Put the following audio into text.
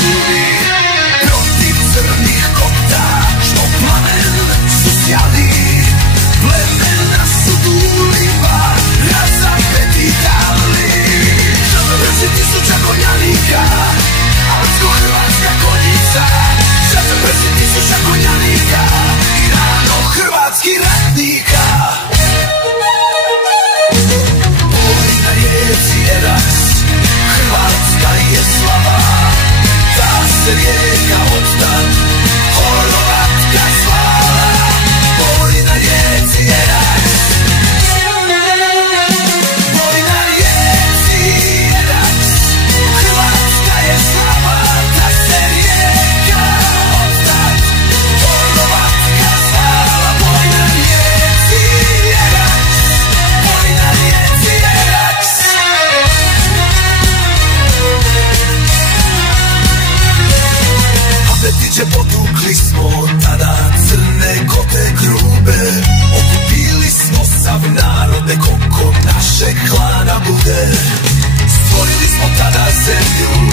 buni protiv crnih kota, što plamen su sjali, plemena su dulima, razapeti dali. Žele brzi tisuća konjanika, Alpsko-hrvatska konjica. Žele brzi tisuća konjanika i rano hrvatskih ratnika. Boj na rijeci Erax, Hrvatska je slava, ta se rijeka odstan Horvatka zvala. Boj na rijeci Erax, boj na rijeci Erax, Hrvatska je slava, ta se rijeka odstan Horvatka zvala. Boj na rijeci Erax, boj na rijeci Erax. Apetiće potukli smo tada, crne kote grube, okupili smo sav narode koliko našeg klana bude. Stvorili smo tada zemlju